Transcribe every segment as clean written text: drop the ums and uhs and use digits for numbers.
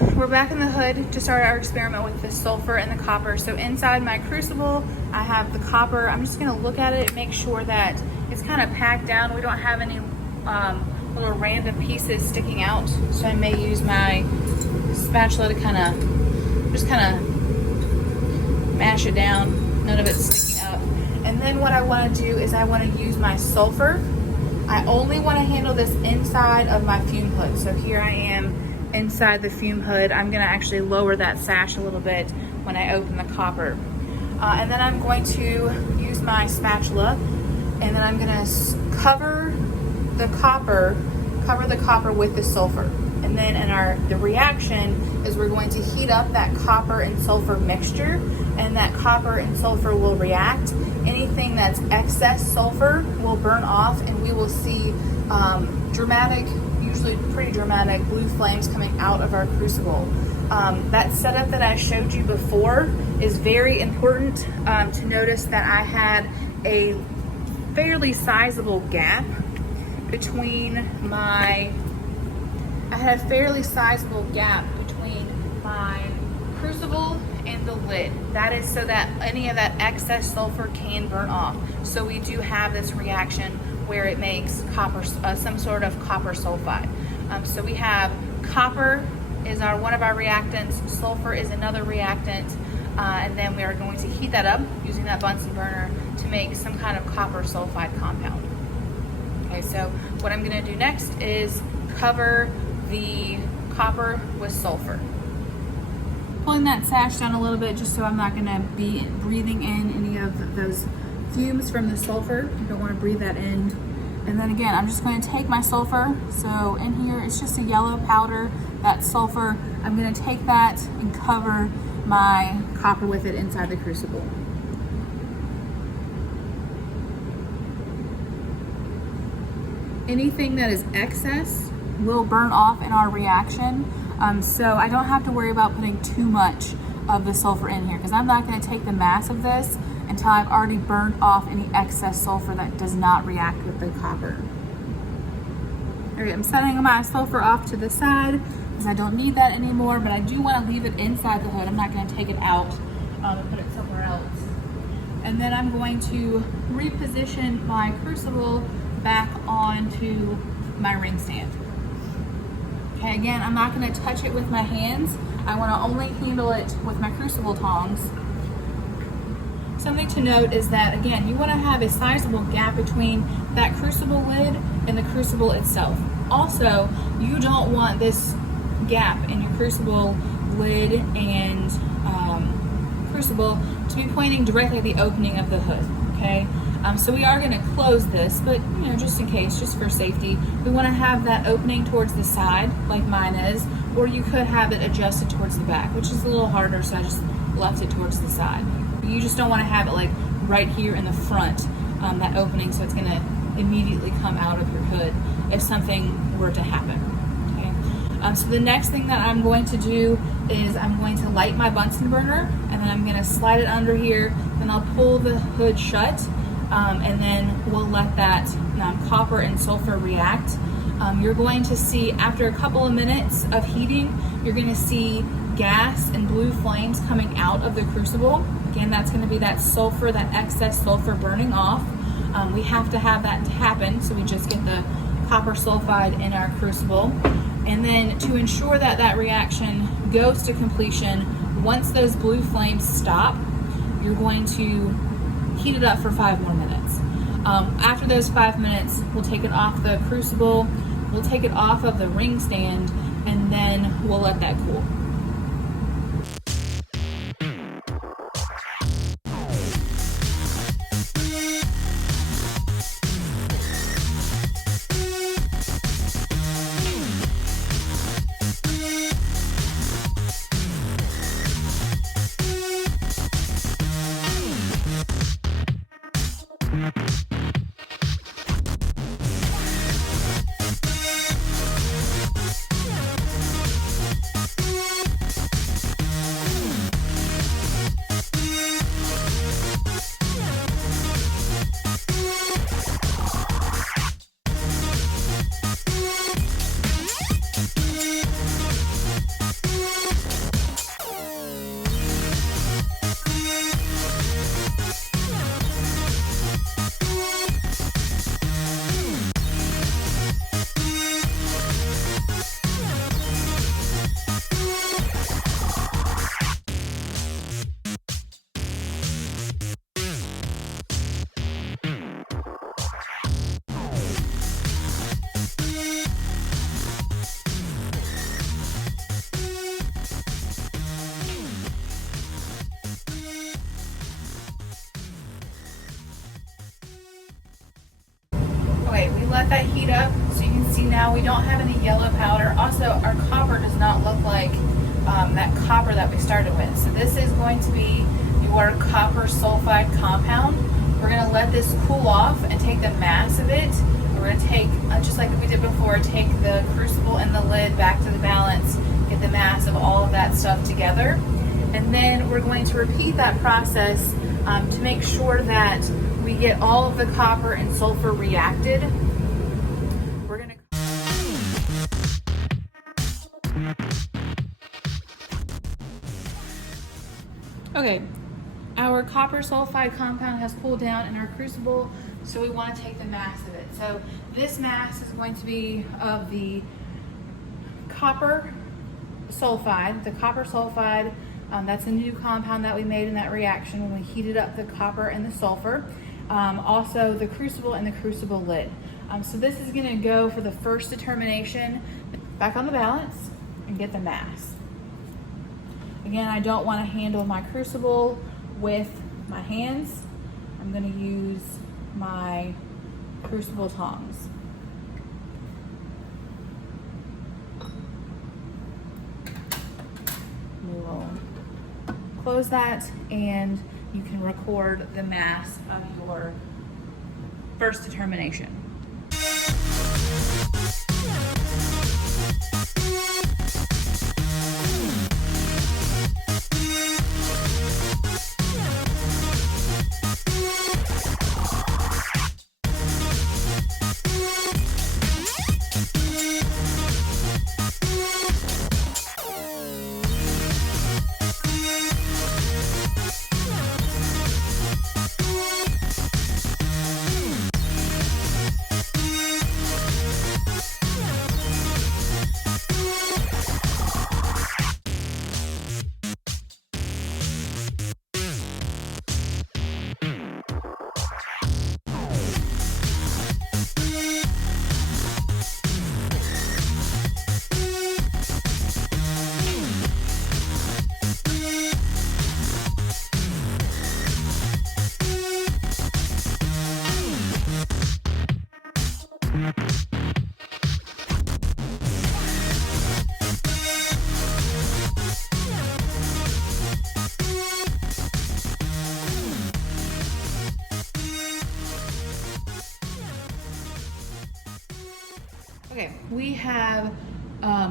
We're back in the hood to start our experiment with the sulfur and the copper. So inside my crucible, I have the copper. I'm just gonna look at it and make sure that it's kind of packed down. We don't have any little random pieces sticking out. So I may use my spatula to kind of mash it down. None of it's sticking up. And then what I wanna do is I wanna use my sulfur. I only wanna handle this inside of my fume hood. So here I am inside the fume hood. I'm gonna actually lower that sash a little bit when I open the copper. And then I'm going to use my spatula, and then I'm gonna cover the copper with the sulfur. And then the reaction is we're going to heat up that copper and sulfur mixture, and that copper and sulfur will react. Anything that's excess sulfur will burn off, and we will see usually pretty dramatic blue flames coming out of our crucible. That setup that I showed you before is very important to notice that I had a fairly sizable gap between my crucible and the lid. That is so that any of that excess sulfur can burn off. So we do have this reaction where it makes copper, some sort of copper sulfide. So we have copper is one of our reactants, sulfur is another reactant, and then we are going to heat that up using that Bunsen burner to make some kind of copper sulfide compound. Okay, so what I'm gonna do next is cover the copper with sulfur. Pulling that sash down a little bit just so I'm not gonna be breathing in any of those fumes from the sulfur. You don't wanna breathe that in. And then again, I'm just gonna take my sulfur. So in here, it's just a yellow powder, that sulfur. I'm gonna take that and cover my copper with it inside the crucible. Anything that is excess will burn off in our reaction. So I don't have to worry about putting too much of the sulfur in here, because I'm not gonna take the mass of this until I've already burned off any excess sulfur that does not react with the copper. All right, I'm setting my sulfur off to the side because I don't need that anymore, but I do want to leave it inside the hood. I'm not going to take it out and put it somewhere else. And then I'm going to reposition my crucible back onto my ring stand. Okay, again, I'm not going to touch it with my hands. I want to only handle it with my crucible tongs. Something to note is that, again, you want to have a sizable gap between that crucible lid and the crucible itself. Also, you don't want this gap in your crucible lid and crucible to be pointing directly at the opening of the hood, okay? So we are going to close this, but just in case, just for safety, we want to have that opening towards the side, like mine is, or you could have it adjusted towards the back, which is a little harder, so I just left it towards the side. You just don't want to have it like right here in the front, that opening, so it's going to immediately come out of your hood if something were to happen. Okay. So the next thing that I'm going to do is I'm going to light my Bunsen burner, and then I'm going to slide it under here, then I'll pull the hood shut, and then we'll let that copper and sulfur react. You're going to see, after a couple of minutes of heating, you're going to see gas and blue flames coming out of the crucible. Again, that's going to be that sulfur, that excess sulfur burning off. We have to have that to happen, so we just get the copper sulfide in our crucible. And then to ensure that that reaction goes to completion, once those blue flames stop, you're going to heat it up for 5 more minutes. After those 5 minutes, we'll take it off the crucible, we'll take it off of the ring stand, and then we'll let that cool. that heat up, so you can see now we don't have any yellow powder. Also, our copper does not look like that copper that we started with. So this is going to be your copper sulfide compound. We're going to let this cool off and take the mass of it. We're going to take, just like we did before, take the crucible and the lid back to the balance, get the mass of all of that stuff together. And then we're going to repeat that process to make sure that we get all of the copper and sulfur reacted. We're going to Okay, our copper sulfide compound has cooled down in our crucible, so we want to take the mass of it. So this mass is going to be of the copper sulfide. The copper sulfide, that's a new compound that we made in that reaction when we heated up the copper and the sulfur. Also the crucible and the crucible lid. So this is going to go for the first determination, back on the balance, and get the mass. Again, I don't want to handle my crucible with my hands. I'm going to use my crucible tongs. We will close that, and you can record the mass of your first determination. Okay, we have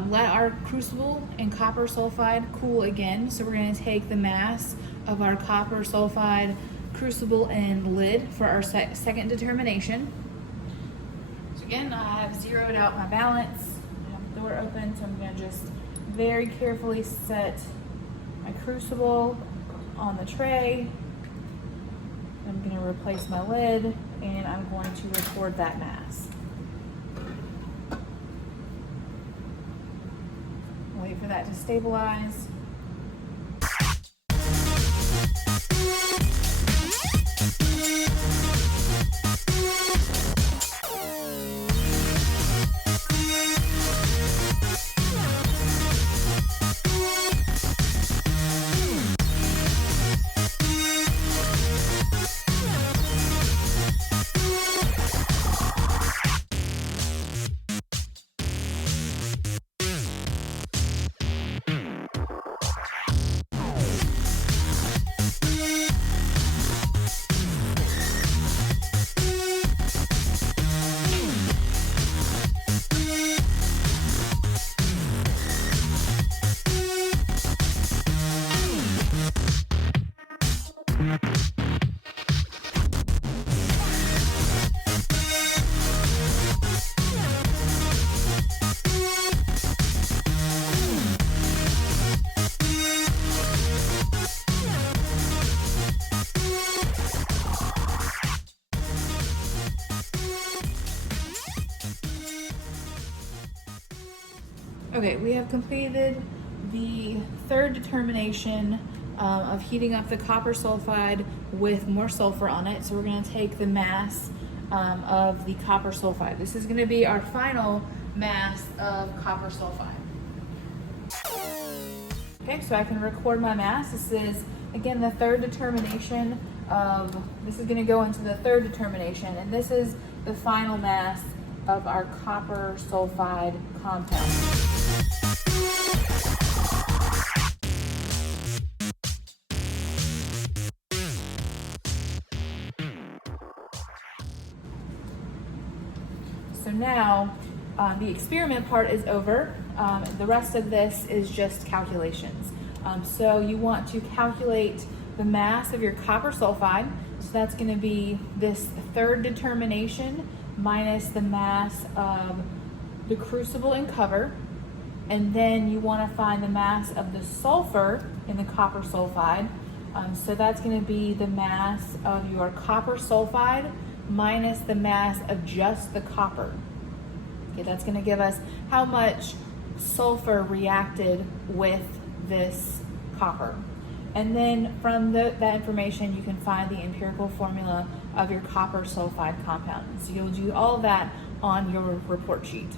let our crucible and copper sulfide cool again. So we're going to take the mass of our copper sulfide crucible and lid for our second determination. So again, I have zeroed out my balance. I have the door open, so I'm going to just very carefully set my crucible on the tray. I'm going to replace my lid, and I'm going to record that mass. Wait for that to stabilize. Okay, we have completed the third determination of heating up the copper sulfide with more sulfur on it. So we're going to take the mass of the copper sulfide. This is going to be our final mass of copper sulfide. Okay, so I can record my mass. This is, again, the third determination of, this is going to go into the third determination, and this is the final mass of our copper sulfide compound. So now the experiment part is over. The rest of this is just calculations. So you want to calculate the mass of your copper sulfide. So that's going to be this third determination minus the mass of the crucible and cover. And then you want to find the mass of the sulfur in the copper sulfide. So that's going to be the mass of your copper sulfide minus the mass of just the copper. Okay, that's going to give us how much sulfur reacted with this copper. And then from that information, you can find the empirical formula of your copper sulfide compound. So you'll do all of that on your report sheet.